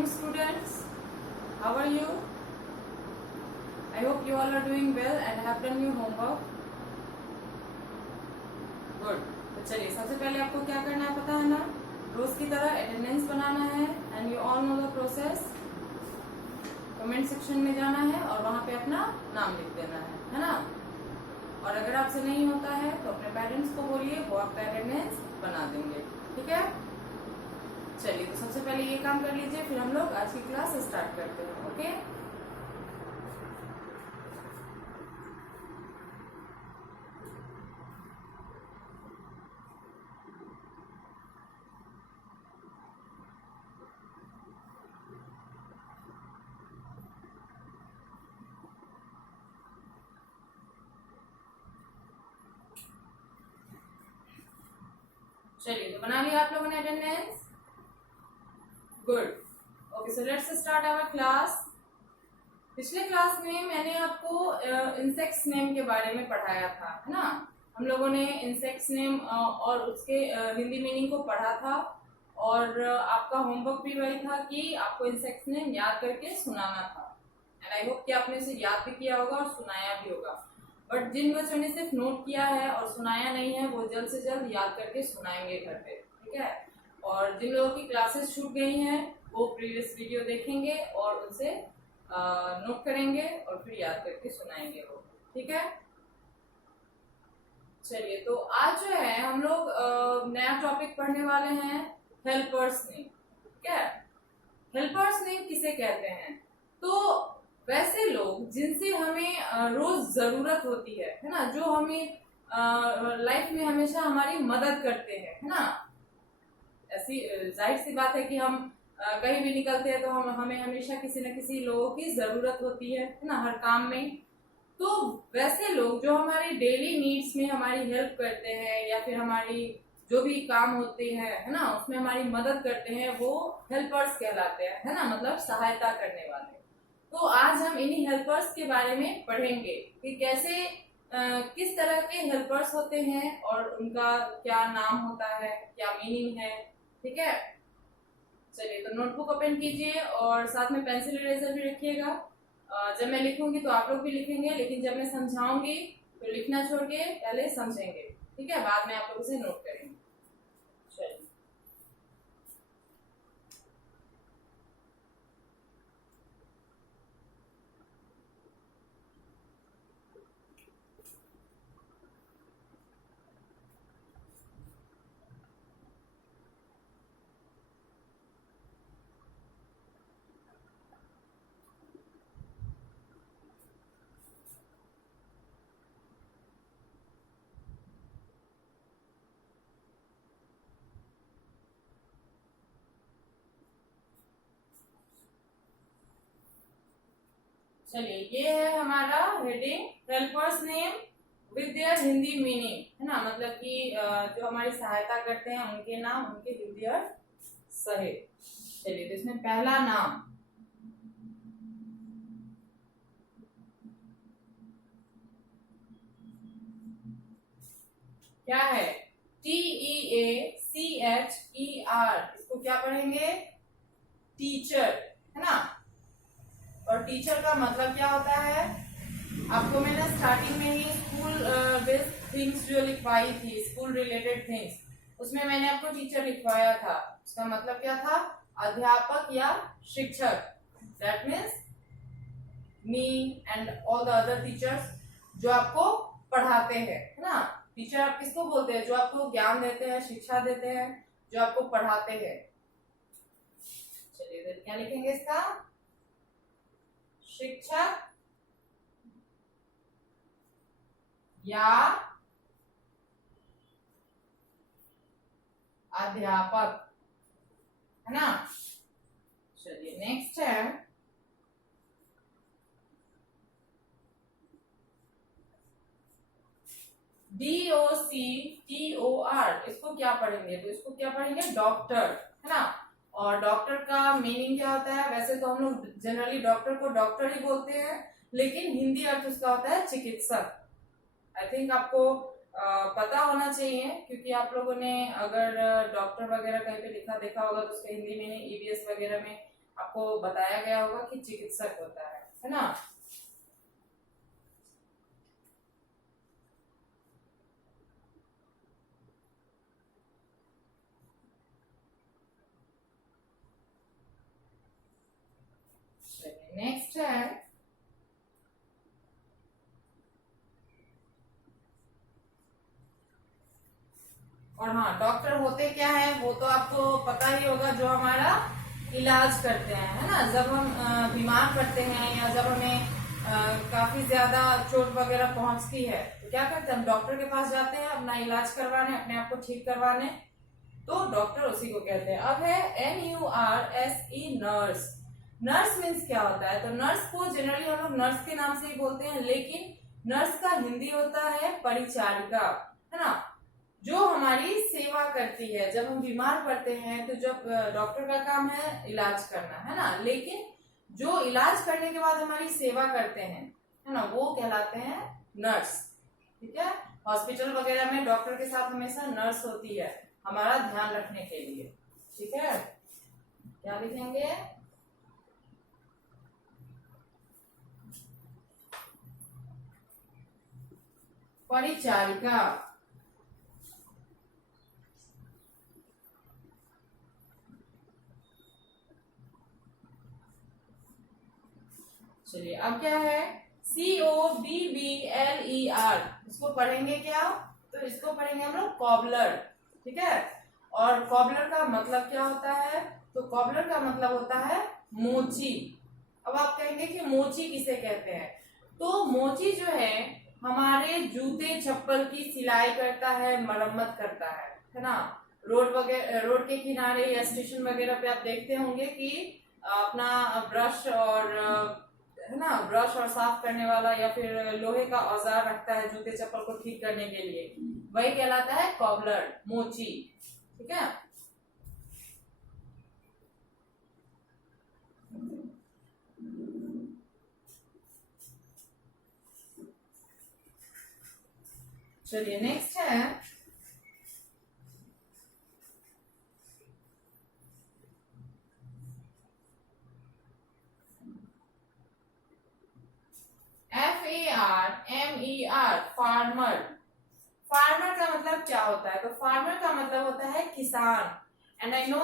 morning students, how are you? I hope you all are doing well and have done your homework. Good. तो चलिए सबसे पहले आपको क्या करना है पता है ना, रोज की तरह अटेंडेंस बनाना है and you all know the process. Comment section में जाना है और वहां पे अपना नाम लिख देना है ना. और अगर आपसे नहीं होता है तो अपने पेरेंट्स को बोलिए, वो आपका अटेंडेंस बना देंगे. ठीक है, चलिए तो सबसे पहले ये काम कर लीजिए, फिर हम लोग आज की क्लास स्टार्ट करते हैं. ओके, चलिए तो बना लिया आप लोगों ने attendance. Good. Okay, so let's start our class. पिछले क्लास में मैंने आपको इंसेक्ट्स नेम के बारे में पढ़ाया था, है ना. हम लोगों ने इंसेक्ट्स नेम और उसके हिंदी मीनिंग को पढ़ा था और आपका होमवर्क भी वही था कि आपको इंसेक्ट्स नेम याद करके सुनाना था. एंड आई होप कि आपने उसे याद भी किया होगा और सुनाया भी होगा. बट जिन बच्चों ने सिर्फ नोट किया है और सुनाया नहीं है वो जल्द से जल्द याद करके सुनाएंगे घर पे. ठीक है, और जिन लोगों की क्लासेस छूट गई हैं वो प्रीवियस वीडियो देखेंगे और उनसे नोट करेंगे और फिर याद करके सुनाएंगे वो. ठीक है, चलिए तो आज जो है हम लोग नया टॉपिक पढ़ने वाले हैं, हेल्पर्स नेम. ठीक है, हेल्पर्स नेम किसे कहते हैं? तो वैसे लोग जिनसे हमें रोज जरूरत होती है ना, जो हमें लाइफ में हमेशा हमारी मदद करते हैं, है ना. ऐसी जाहिर सी बात है कि हम कहीं भी निकलते हैं तो हमें हमेशा किसी न किसी लोगों की जरूरत होती है ना, हर काम में. तो वैसे लोग जो हमारी डेली नीड्स में हमारी हेल्प करते हैं या फिर हमारी जो भी काम होते हैं, है ना, उसमें हमारी मदद करते हैं, वो हेल्पर्स कहलाते हैं, है ना, मतलब सहायता करने वाले. तो आज हम इन्हीं हेल्पर्स के बारे में पढ़ेंगे कि कैसे किस तरह के हेल्पर्स होते हैं और उनका क्या नाम होता है, क्या मीनिंग है. ठीक है, चलिए तो नोटबुक ओपन कीजिए और साथ में पेंसिल इरेजर भी रखिएगा. जब मैं लिखूंगी तो आप लोग भी लिखेंगे, लेकिन जब मैं समझाऊंगी तो लिखना छोड़ के पहले समझेंगे. ठीक है, बाद में आप लोग उसे नोट करेंगे. चलिए चलिए ये है हमारा heading, helpers name with their Hindi meaning, है ना, मतलब कि जो हमारी सहायता करते हैं उनके नाम, उनके हिंदी अर्थ सहित. चलिए तो इसमें पहला नाम क्या है? TEACHER. इसको क्या पढ़ेंगे? टीचर, है ना. और टीचर का मतलब क्या होता है? आपको मैंने स्टार्टिंग में ही स्कूल बेस्ड थिंग्स जो लिखवाई थी, स्कूल रिलेटेड थिंग्स, उसमें मैंने आपको टीचर लिखवाया था. उसका मतलब क्या था? अध्यापक या शिक्षक. That means me and all the other teachers जो आपको पढ़ाते हैं, है ना. टीचर आप किसको बोलते हैं? जो आपको ज्ञान देते हैं, शिक्षा देते हैं, जो आपको पढ़ाते हैं. चलिए क्या लिखेंगे इसका? शिक्षक या अध्यापक, है ना. चलिए नेक्स्ट है DOCTOR. इसको क्या पढ़ेंगे? तो इसको क्या पढ़ेंगे? डॉक्टर, है ना. और डॉक्टर का मीनिंग क्या होता है? वैसे तो हम लोग जनरली डॉक्टर को डॉक्टर ही बोलते हैं, लेकिन हिंदी अर्थ उसका होता है चिकित्सक. आई थिंक आपको पता होना चाहिए, क्योंकि आप लोगों ने अगर डॉक्टर वगैरह कहीं पे लिखा देखा होगा तो उसका हिंदी मीनिंग EVS वगैरह में आपको बताया गया होगा कि चिकित्सक होता है ना। नेक्स्ट है और हाँ, डॉक्टर होते क्या है वो तो आपको पता ही होगा, जो हमारा इलाज करते हैं, है ना। जब हम बीमार पड़ते हैं या जब हमें काफी ज्यादा चोट वगैरह पहुंचती है तो क्या करते हैं, हम डॉक्टर के पास जाते हैं अपना इलाज करवाने, अपने आप को ठीक करवाने। तो डॉक्टर उसी को कहते हैं। अब है NURSE, नर्स। नर्स मीन्स क्या होता है, तो नर्स को जनरली हम लोग नर्स के नाम से ही बोलते हैं, लेकिन नर्स का हिंदी होता है परिचारिका, है ना, जो हमारी सेवा करती है। जब हम बीमार पड़ते हैं तो जब डॉक्टर का काम है इलाज करना, है ना, लेकिन जो इलाज करने के बाद हमारी सेवा करते हैं, है ना, वो कहलाते हैं नर्स। ठीक है, हॉस्पिटल वगैरह में डॉक्टर के साथ हमेशा नर्स होती है हमारा ध्यान रखने के लिए। ठीक है, क्या लिखेंगे, परिचारिका। चलिए अब क्या है, COBBLER, इसको पढ़ेंगे क्या, तो इसको पढ़ेंगे हम लोग कॉबलर। ठीक है, और कॉबलर का मतलब क्या होता है, तो कॉबलर का मतलब होता है मोची। अब आप कहेंगे कि मोची किसे कहते हैं, तो मोची जो है हमारे जूते चप्पल की सिलाई करता है, मरम्मत करता है ना। रोड वगैरह, रोड के किनारे या स्टेशन वगैरह पे आप देखते होंगे कि अपना ब्रश और है ना, ब्रश और साफ करने वाला या फिर लोहे का औजार रखता है जूते चप्पल को ठीक करने के लिए, वही कहलाता है कॉबलर, मोची। ठीक है, चलिए नेक्स्ट है FARMER, फार्मर। फार्मर का मतलब क्या होता है, तो फार्मर का मतलब होता है किसान। And I know,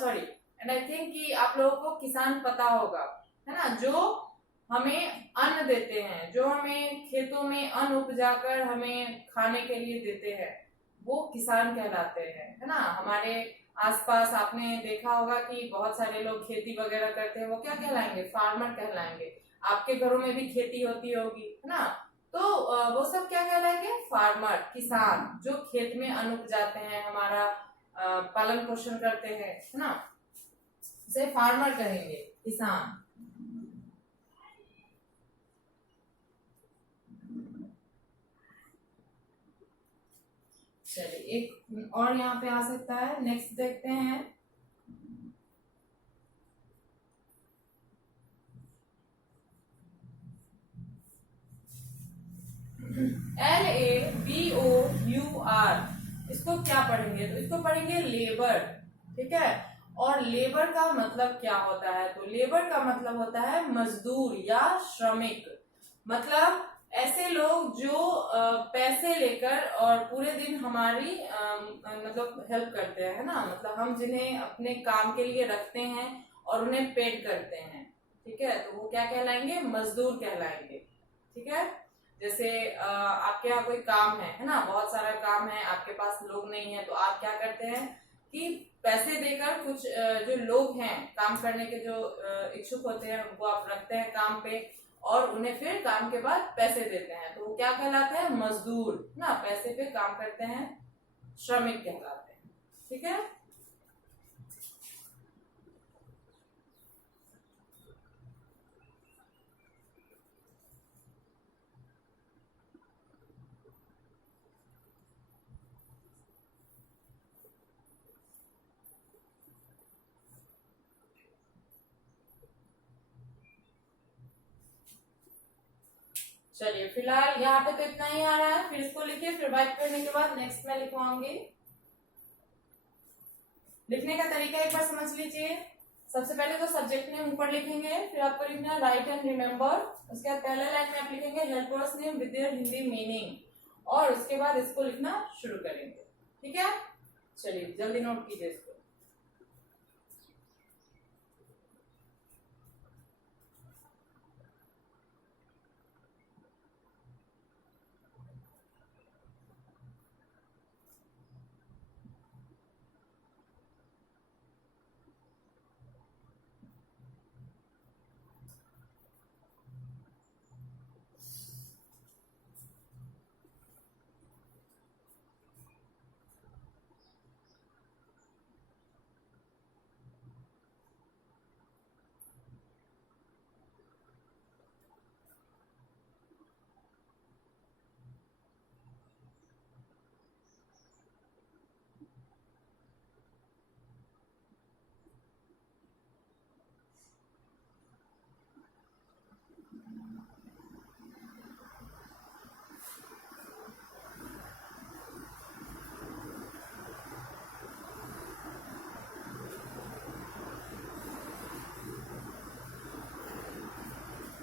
sorry, and I think कि आप लोगों को किसान पता होगा, है ना, जो हमें अन्न देते हैं, जो हमें खेतों में अन्न उपजाकर हमें खाने के लिए देते हैं, वो किसान कहलाते हैं, है ना। हमारे आसपास आपने देखा होगा कि बहुत सारे लोग खेती वगैरह करते हैं, वो क्या कहलाएंगे, फार्मर कहलाएंगे। आपके घरों में भी खेती होती होगी, है ना, तो वो सब क्या कहलाएंगे, फार्मर, किसान, जो खेत में अन्न उपजाते हैं, हमारा पालन पोषण करते हैं, है ना, उसे फार्मर कहेंगे, किसान। चलिए एक और यहाँ पे आ सकता है, नेक्स्ट देखते हैं। LABOUR, इसको क्या पढ़ेंगे, तो इसको पढ़ेंगे लेबर। ठीक है, और लेबर का मतलब क्या होता है, तो लेबर का मतलब होता है मजदूर या श्रमिक। मतलब ऐसे लोग जो पैसे लेकर और पूरे दिन हमारी मतलब हेल्प करते हैं, है ना, मतलब हम जिन्हें अपने काम के लिए रखते हैं और उन्हें पेड करते हैं। ठीक है, तो वो क्या कहलाएंगे, मजदूर कहलाएंगे। ठीक है, जैसे आपके यहाँ कोई काम है ना, बहुत सारा काम है, आपके पास लोग नहीं है, तो आप क्या करते हैं कि पैसे देकर कुछ जो लोग हैं काम करने के, जो इच्छुक होते हैं, उनको आप रखते हैं काम पे और उन्हें फिर काम के बाद पैसे देते हैं, तो वो क्या कहलाते हैं, मजदूर ना, पैसे पे काम करते हैं, श्रमिक कहलाते हैं। ठीक है, चलिए फिलहाल यहाँ पे तो इतना ही आ रहा है, फिर इसको लिखिए, फिर बात करने के बाद नेक्स्ट में लिखवाऊंगी। लिखने का तरीका एक बार समझ लीजिए। सबसे पहले तो सब्जेक्ट नेम ऊपर लिखेंगे, फिर आपको लिखना है राइट एंड रिमेम्बर। उसके बाद पहले लाइन में आप लिखेंगे helpers name with their Hindi meaning, और उसके बाद इसको लिखना शुरू करेंगे। ठीक है, चलिए जल्दी नोट कीजिए इसको।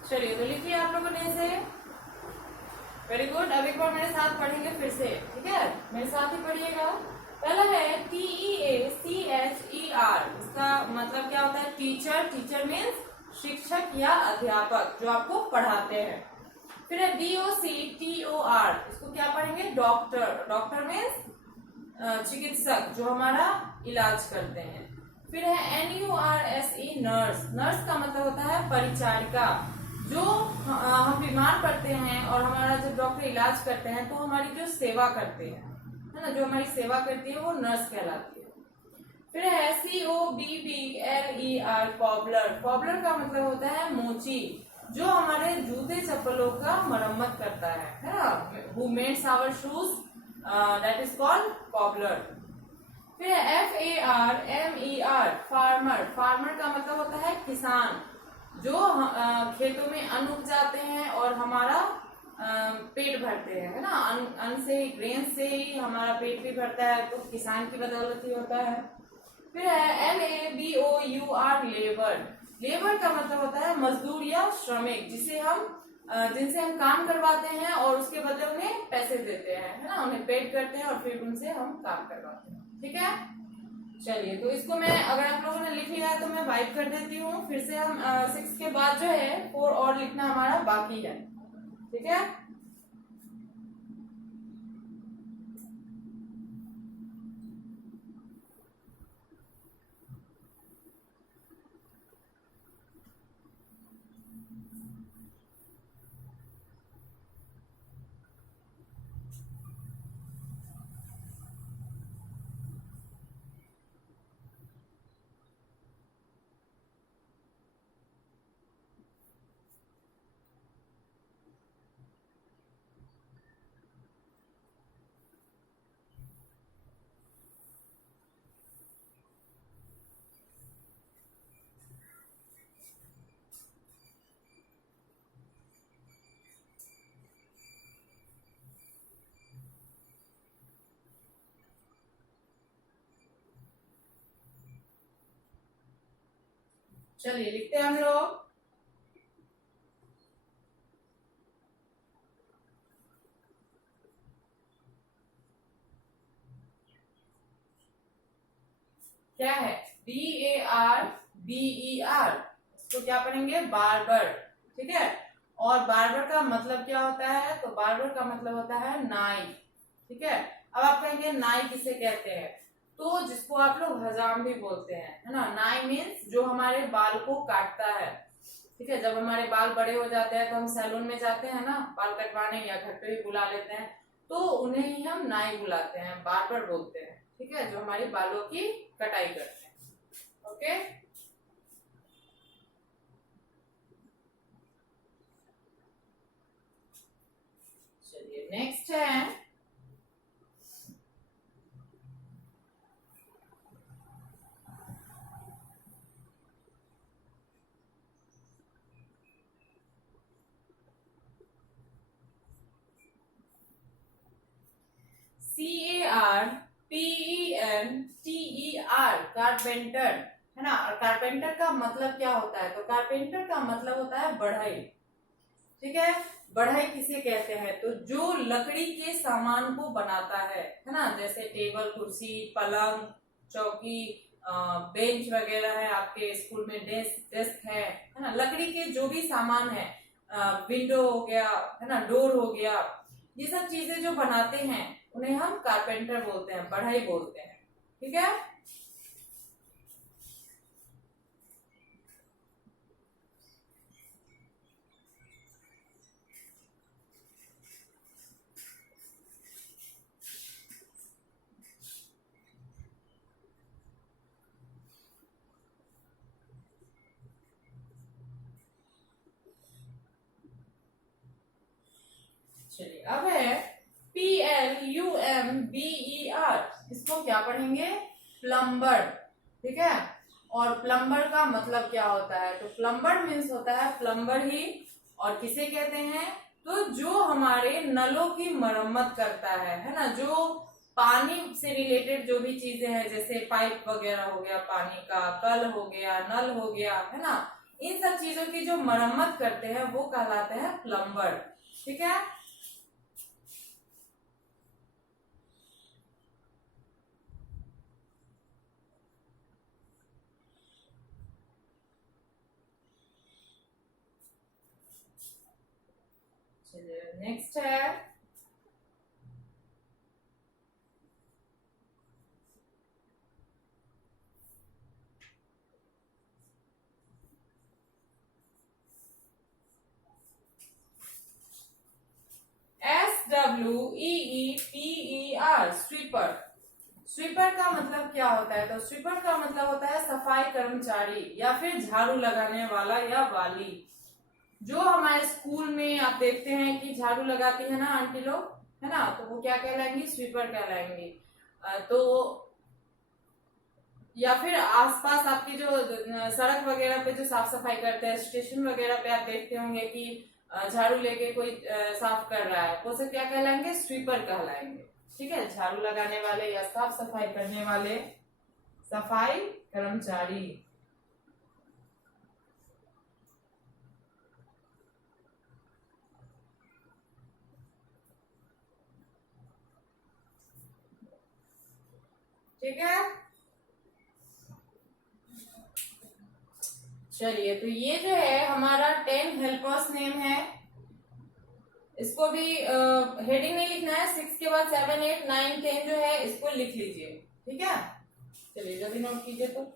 चलिए तो लिखिए आप लोगों ने इसे। Very good. अब एक बार मेरे साथ पढ़ेंगे फिर से, ठीक है, मेरे साथ ही पढ़िएगा। पहला है TEACHER। इसका मतलब क्या होता है? टीचर। टीचर मीन्स शिक्षक या अध्यापक जो आपको पढ़ाते हैं। फिर है DOCTOR। इसको क्या पढ़ेंगे? डॉक्टर। डॉक्टर मीन्स चिकित्सक जो हमारा इलाज करते हैं। फिर है NURSE। नर्स। नर्स का मतलब होता है परिचारिका। जो हम बीमार पड़ते हैं और हमारा जब डॉक्टर इलाज करते हैं तो हमारी जो सेवा करते हैं, है ना, जो हमारी सेवा करती है वो नर्स कहलाती है। फिर है COBBLER। कॉबलर। कॉबलर का मतलब होता है मोची, जो हमारे जूते चप्पलों का मरम्मत करता है ना, who mends our shoes, that is called cobbler. फिर FARMER। फार्मर। फार्मर का मतलब होता है किसान, जो खेतों में अन्न उपजाते हैं और हमारा पेट भरते हैं, है ना, अन्न से ही, ग्रेन से ही हमारा पेट भी भरता है, तो किसान की बदौलत ही होता है। फिर है LABOUR। लेबर। लेबर का मतलब होता है मजदूर या श्रमिक, जिनसे हम काम करवाते हैं और उसके बदले उन्हें पैसे देते हैं, है ना, उन्हें पेड करते हैं और फिर उनसे हम काम करवाते हैं। ठीक है, चलिए तो इसको मैं, अगर आप लोगों ने लिख लिया है तो मैं वाइप कर देती हूँ। फिर से हम 6 के बाद जो है 4 और लिखना हमारा बाकी है। ठीक है, चलिए लिखते हैं हम लोग। क्या है? BARBER। इसको क्या पढ़ेंगे? बार्बर। ठीक है, और बार्बर का मतलब क्या होता है? तो बार्बर का मतलब होता है नाई। ठीक है, अब आप कहेंगे नाई किसे कहते हैं? तो जिसको आप लोग हजाम भी बोलते हैं, है ना। नाई मीन्स जो हमारे बाल को काटता है। ठीक है, जब हमारे बाल बड़े हो जाते हैं तो हम सैलून में जाते हैं ना बाल कटवाने, या घर पे भी बुला लेते हैं, तो उन्हें ही हम नाई बुलाते हैं, बार्बर बोलते हैं। ठीक है, जो हमारी बालों की कटाई करते हैं। ओके, चलिए नेक्स्ट है CARPENTER। कारपेंटर। है ना। और कारपेंटर का मतलब क्या होता है, तो कारपेंटर का मतलब होता है बढ़ई। ठीक है, बढ़ई किसे कहते हैं, तो जो लकड़ी के सामान को बनाता है ना, जैसे टेबल, कुर्सी, पलंग, चौकी, बेंच वगैरह है, आपके स्कूल में डेस्क है ना, लकड़ी के जो भी सामान है, विंडो हो गया, है ना, डोर हो गया, ये सब चीजें जो बनाते हैं उन्हें हम कारपेंटर बोलते हैं, बढ़ई बोलते हैं। ठीक है, चलिए अब है PLUMBER, इसको क्या पढ़ेंगे, प्लम्बर। ठीक है, और प्लम्बर का मतलब क्या होता है, तो प्लम्बर मीन्स होता है प्लम्बर ही, और किसे कहते हैं, तो जो हमारे नलों की मरम्मत करता है ना, जो पानी से रिलेटेड जो भी चीजें हैं, जैसे पाइप वगैरह हो गया, पानी का कल हो गया, नल हो गया, है ना, इन सब चीजों की जो मरम्मत करते हैं वो कहलाते हैं प्लम्बर। ठीक है, चलिए नेक्स्ट है SWEEPER, स्वीपर। स्वीपर का मतलब क्या होता है, तो स्वीपर का मतलब होता है सफाई कर्मचारी या फिर झाड़ू लगाने वाला या वाली। जो हमारे स्कूल में आप देखते हैं कि झाड़ू लगाती है ना आंटी लोग, है ना, तो वो क्या कहलाएंगी, स्वीपर कहलाएंगी। तो या फिर आसपास आपकी जो सड़क वगैरह पे जो साफ सफाई करते हैं, स्टेशन वगैरह पे आप देखते होंगे कि झाड़ू लेके कोई साफ कर रहा है, वो सब क्या कहलाएंगे, स्वीपर कहलाएंगे। ठीक है, झाड़ू लगाने वाले या साफ सफाई करने वाले, सफाई कर्मचारी। ठीक है, चलिए तो ये जो है हमारा 10 हेल्पर्स नेम है, इसको भी हेडिंग नहीं लिखना है, 6 के बाद 7, 8, 9, 10 जो है इसको लिख लीजिए। ठीक है, चलिए जल्दी नोट कीजिए। तो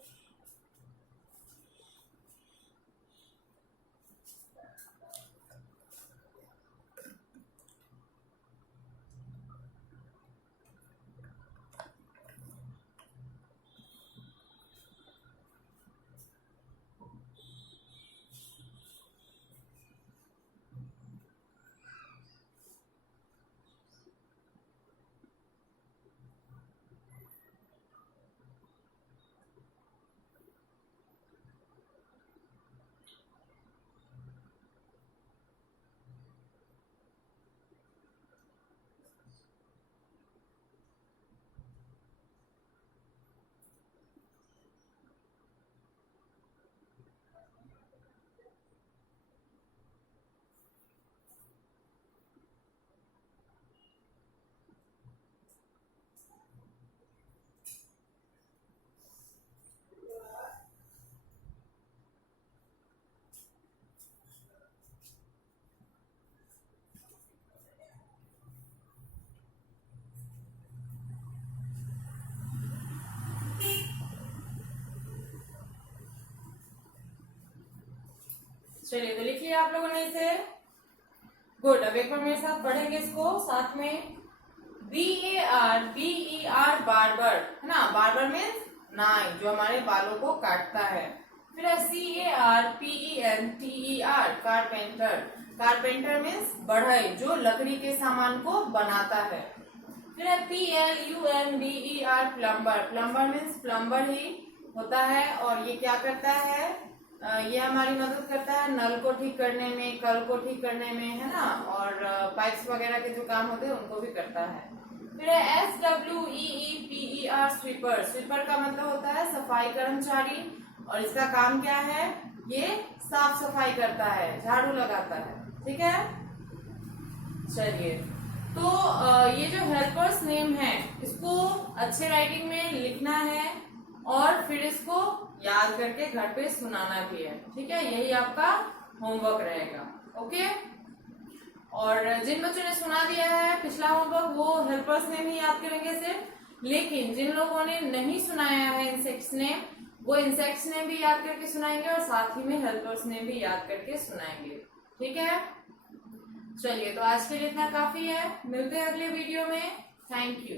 चलिए तो लिख लिया आप लोगों ने इसे, गुड। अब एक बार मेरे साथ पढ़ेंगे इसको साथ में। BARBER, बार्बर, है ना, बार्बर मीन्स नाई, जो हमारे बालों को काटता है। फिर है CARPENTER, कारपेंटर। कारपेंटर मीन्स बढ़ई, जो लकड़ी के सामान को बनाता है। फिर है PLUMBER, plumber. Plumber means plumber ही होता है, और ये क्या करता है, ये हमारी मदद करता है नल को ठीक करने में, कल को ठीक करने में, है ना, और पाइप्स वगैरह के जो काम होते हैं उनको भी करता है। फिर है SWEEPER, स्वीपर। स्वीपर का मतलब होता है सफाई कर्मचारी, और इसका काम क्या है, ये साफ सफाई करता है, झाड़ू लगाता है। ठीक है, चलिए तो ये जो हेल्पर्स नेम है इसको अच्छे राइटिंग में लिखना है और फिर इसको याद करके घर पे सुनाना भी है। ठीक है, यही आपका होमवर्क रहेगा। ओके, और जिन बच्चों ने सुना दिया है पिछला होमवर्क वो हेल्पर्स नेम ही याद करेंगे सिर्फ, लेकिन जिन लोगों ने नहीं सुनाया है इंसेक्ट्स नेम, वो इंसेक्ट्स नेम भी याद करके सुनाएंगे और साथ ही में हेल्पर्स नेम भी याद करके सुनाएंगे। ठीक है, चलिए तो आज के लिए इतना काफी है, मिलते हैं अगले वीडियो में। Thank you.